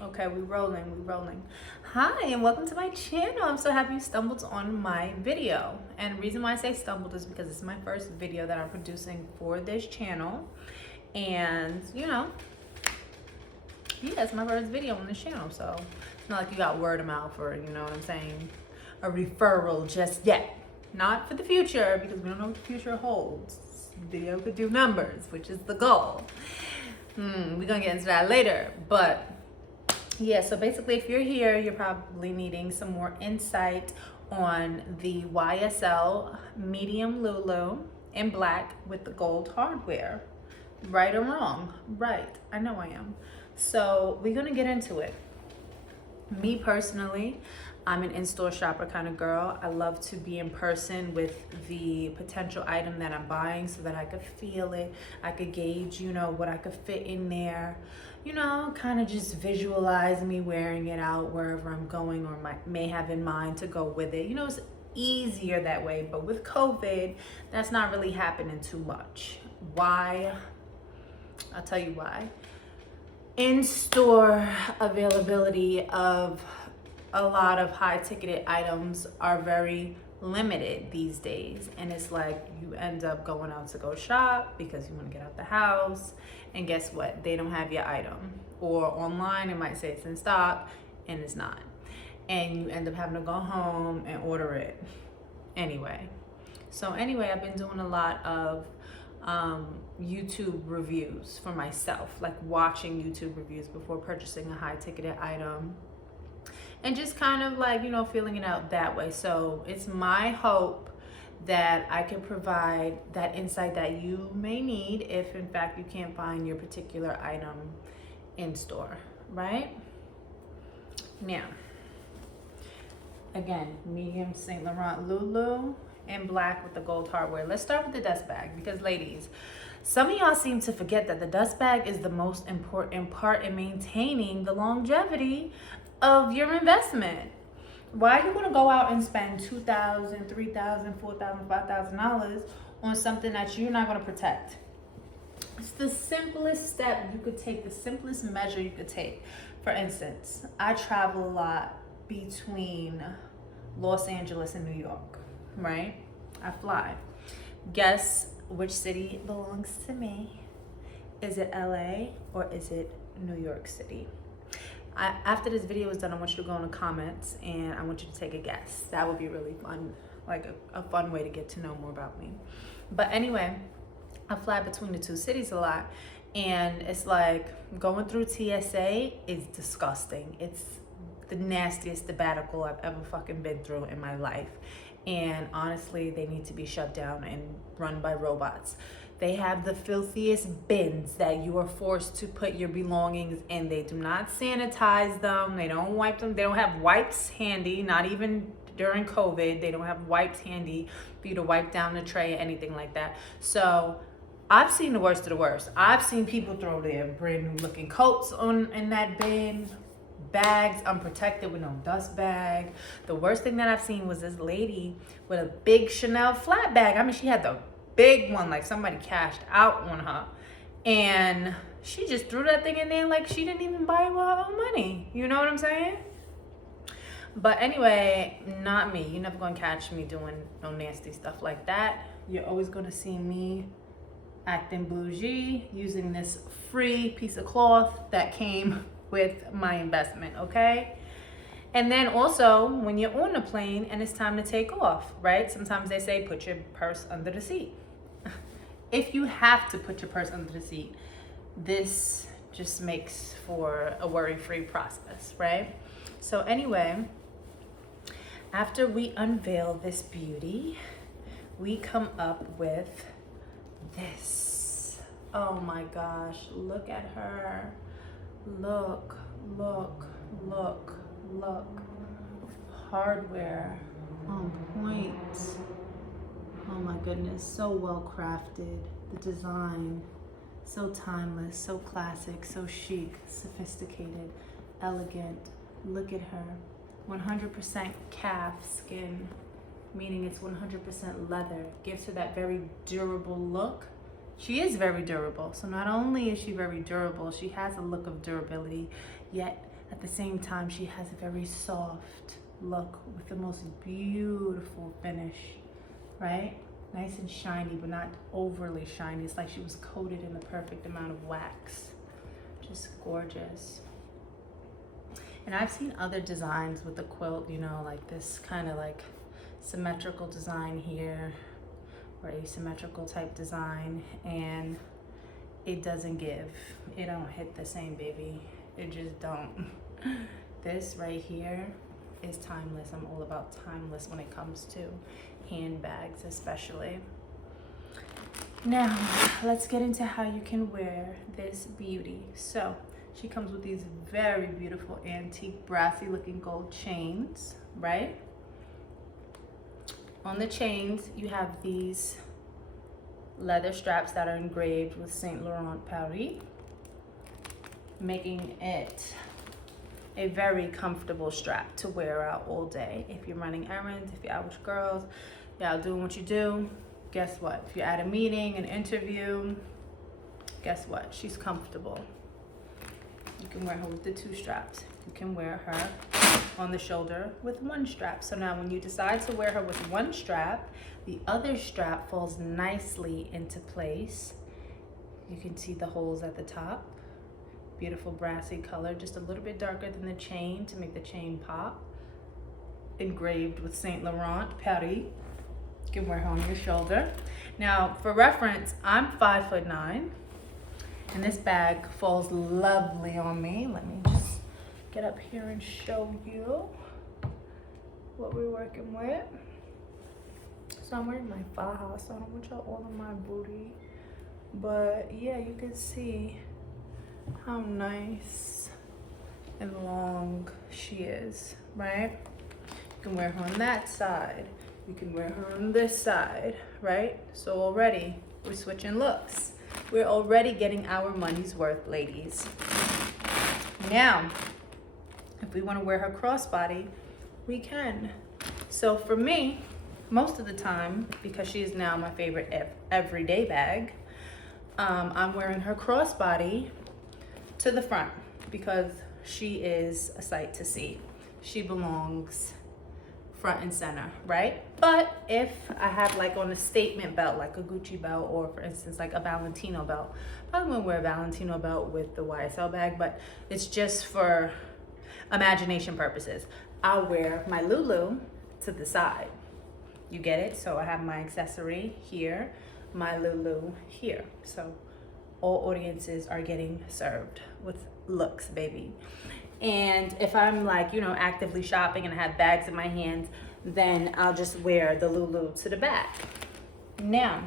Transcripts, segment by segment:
Okay, we rolling, we rolling. Hi, and welcome to my channel. I'm so happy you stumbled on my video. And the reason why I say stumbled is because it's my first video that I'm producing for this channel. And, yeah, it's my first video on this channel. So it's not like you got word of mouth or, you know what I'm saying, a referral just yet. Not for the future, because we don't know what the future holds. This video could do numbers, which is the goal. We're gonna get into that later, but yeah, so basically if you're here, you're probably needing some more insight on the YSL medium Loulou in black with the gold hardware. Right or wrong? Right, I know I am. So we're gonna get into it. Me personally, I'm an in-store shopper kind of girl. I love to be in person with the potential item that I'm buying so that I could feel it. I could gauge, what I could fit in there. Kind of just visualize me wearing it out wherever I'm going or may have in mind to go with it. It's easier that way, but with COVID, that's not really happening too much. Why? I'll tell you why. In-store availability of a lot of high ticketed items are very limited these days, and it's like you end up going out to go shop because you want to get out the house, and guess what, they don't have your item, or online it might say it's in stock and it's not, and you end up having to go home and order it anyway. I've been doing a lot of YouTube reviews for myself, like watching YouTube reviews before purchasing a high ticketed item, and just kind of like, feeling it out that way. So it's my hope that I can provide that insight that you may need if in fact you can't find your particular item in store, right? Now, again, medium Saint Laurent Loulou in black with the gold hardware. Let's start with the dust bag, because ladies, some of y'all seem to forget that the dust bag is the most important part in maintaining the longevity of your investment. Why are you gonna go out and spend $2,000, $3,000, $4,000, $5,000 on something that you're not gonna protect? It's the simplest step you could take, the simplest measure you could take. For instance, I travel a lot between Los Angeles and New York, right? I fly. Guess which city belongs to me? Is it LA or is it New York City? After this video is done, I want you to go in the comments and I want you to take a guess. That would be really fun, like a fun way to get to know more about me. But anyway, I fly between the two cities a lot, and it's like going through TSA is disgusting. It's the nastiest sabbatical I've ever fucking been through in my life. And honestly, they need to be shut down and run by robots. They have the filthiest bins that you are forced to put your belongings in. They do not sanitize them. They don't wipe them. They don't have wipes handy, not even during COVID. They don't have wipes handy for you to wipe down the tray or anything like that. So I've seen the worst of the worst. I've seen people throw their brand new looking coats in that bin, bags unprotected with no dust bag. The worst thing that I've seen was this lady with a big Chanel flat bag. I mean, she had the big one, like somebody cashed out on her, and she just threw that thing in there like she didn't even buy it with her own money. You know what I'm saying? But anyway, not me. You're never gonna catch me doing no nasty stuff like that. You're always gonna see me acting bougie, using this free piece of cloth that came with my investment, okay? And then also, when you're on the plane and it's time to take off, right? Sometimes they say put your purse under the seat. If you have to put your purse under the seat, this just makes for a worry-free process, right? So anyway, after we unveil this beauty, we come up with this. Oh my gosh, look at her. Look, look, look, look. Hardware on point. Oh my goodness, so well crafted. The design, so timeless, so classic, so chic, sophisticated, elegant. Look at her. 100% calf skin, meaning it's 100% leather. Gives her that very durable look. She is very durable. So not only is she very durable, she has a look of durability, yet At the same time, she has a very soft look with the most beautiful finish, right? Nice and shiny, but not overly shiny. It's like she was coated in the perfect amount of wax. Just gorgeous. And I've seen other designs with the quilt, you know, like this kind of like symmetrical design here, or asymmetrical type design, and it doesn't give. It don't hit the same, baby. It just don't. This right here is timeless. I'm all about timeless when it comes to handbags, especially. Now, let's get into how you can wear this beauty. So, she comes with these very beautiful antique brassy looking gold chains, right? On the chains, you have these leather straps that are engraved with Saint Laurent Paris, making it a very comfortable strap to wear out all day. If you're running errands, if you're out with girls, you're out doing what you do, guess what? If you're at a meeting, an interview, guess what? She's comfortable. You can wear her with the 2 straps. You can wear her on the shoulder with 1 strap. So now when you decide to wear her with 1 strap, the other strap falls nicely into place. You can see the holes at the top. Beautiful brassy color, just a little bit darker than the chain to make the chain pop. Engraved with Saint Laurent Paris. You can wear her on your shoulder. Now, for reference, I'm 5'9", and this bag falls lovely on me. Let me just get up here and show you what we're working with. So I'm wearing my faja, so I don't want y'all all on my booty. But yeah, you can see how nice and long she is, right? You can wear her on that side. You can wear her on this side, right? So already we're switching looks. We're already getting our money's worth, ladies. Now, if we want to wear her crossbody, we can. So for me, most of the time, because she is now my favorite everyday bag, I'm wearing her crossbody to the front because she is a sight to see. She belongs front and center, right? But if I have like on a statement belt, like a Gucci belt, or for instance, like a Valentino belt, I probably wouldn't wear a Valentino belt with the YSL bag, but it's just for imagination purposes. I'll wear my Loulou to the side. You get it? So I have my accessory here, my Loulou here. So all audiences are getting served with looks, baby. And if I'm like, you know, actively shopping and I have bags in my hands, then I'll just wear the Loulou to the back. Now,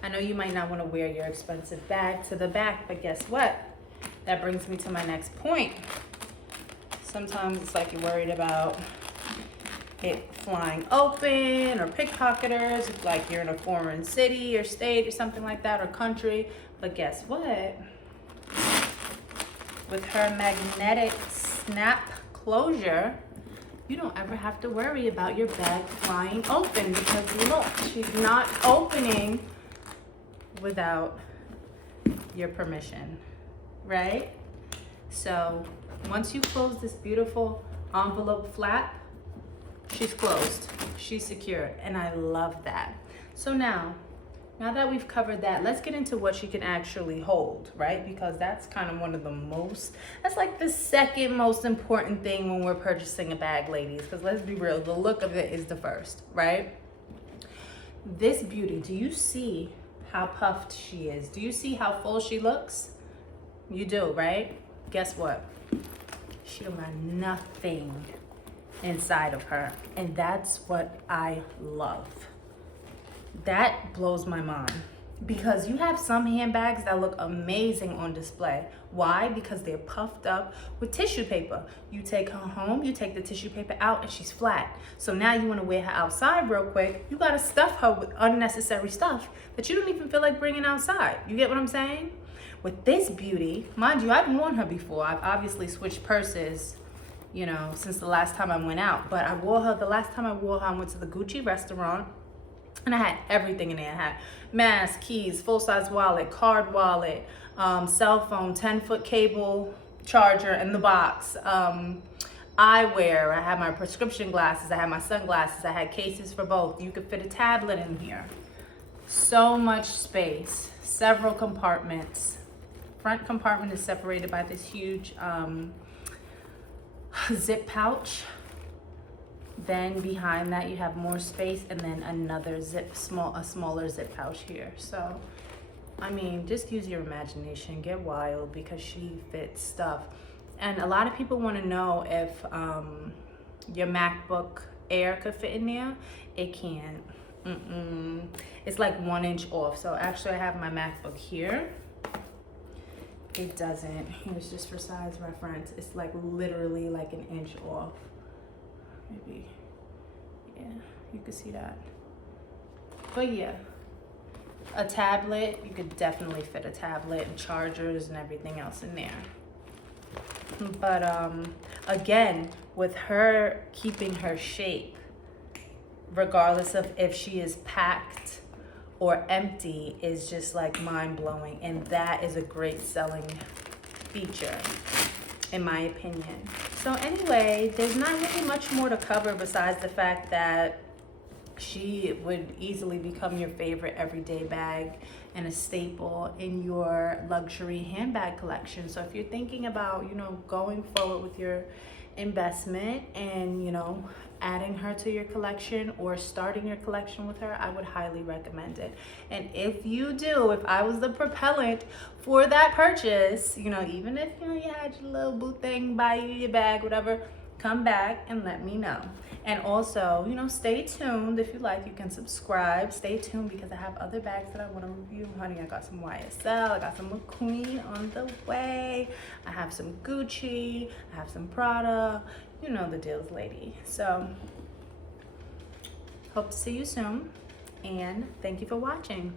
I know you might not want to wear your expensive bag to the back, but guess what? That brings me to my next point. Sometimes it's like you're worried about it flying open, or pickpocketers, if like you're in a foreign city or state or something like that, or country. But guess what? With her magnetic snap closure, you don't ever have to worry about your bag flying open, because look, she's not opening without your permission, right? So once you close this beautiful envelope flap, she's closed, she's secure, and I love that. So now that we've covered that, let's get into what she can actually hold, right? Because that's kind of one of the that's like the second most important thing when we're purchasing a bag, ladies, because let's be real, the look of it is the first, right? This beauty, do you see how puffed she is? Do you see how full she looks? You do, right? Guess what? She don't got nothing inside of her, and that's what I love. That blows my mind, because you have some handbags that look amazing on display. Why? Because they're puffed up with tissue paper. You take her home, you take the tissue paper out, and she's flat. So now you want to wear her outside real quick, you got to stuff her with unnecessary stuff that you don't even feel like bringing outside. You get what I'm saying? With this beauty, mind you, I've worn her before. I've obviously switched purses, you know, since the last time I went out. But I wore her, the last time I wore her, I went to the Gucci restaurant, and I had everything in there. I had mask, keys, full-size wallet, card wallet, cell phone, 10-foot cable, charger in the box, eyewear. I had my prescription glasses. I had my sunglasses. I had cases for both. You could fit a tablet in here. So much space. Several compartments. Front compartment is separated by this huge zip pouch. Then behind that you have more space, and then another a smaller zip pouch here. So I mean, just use your imagination, get wild, because she fits stuff. And a lot of people want to know if your MacBook Air could fit in there. It can't. It's like 1 inch off. So actually I have my MacBook here. It doesn't. Here's just for size reference. It's like literally like 1 inch off. Maybe, yeah, you can see that. But yeah, a tablet, you could definitely fit a tablet and chargers and everything else in there. But again, with her keeping her shape, regardless of if she is packed or empty, is just like mind-blowing, and that is a great selling feature in my opinion. So anyway, there's not really much more to cover besides the fact that she would easily become your favorite everyday bag and a staple in your luxury handbag collection. So if you're thinking about, you know, going forward with your investment and, you know, adding her to your collection or starting your collection with her, I would highly recommend it. And if you do, if I was the propellant for that purchase, you know, even if, you know, you had your little boo thing, buy you your bag, whatever, come back and let me know. And also, you know, stay tuned. If you like, you can subscribe. Stay tuned because I have other bags that I want to review. Honey, I got some YSL. I got some McQueen on the way. I have some Gucci. I have some Prada. You know the deals, lady. So, hope to see you soon. And thank you for watching.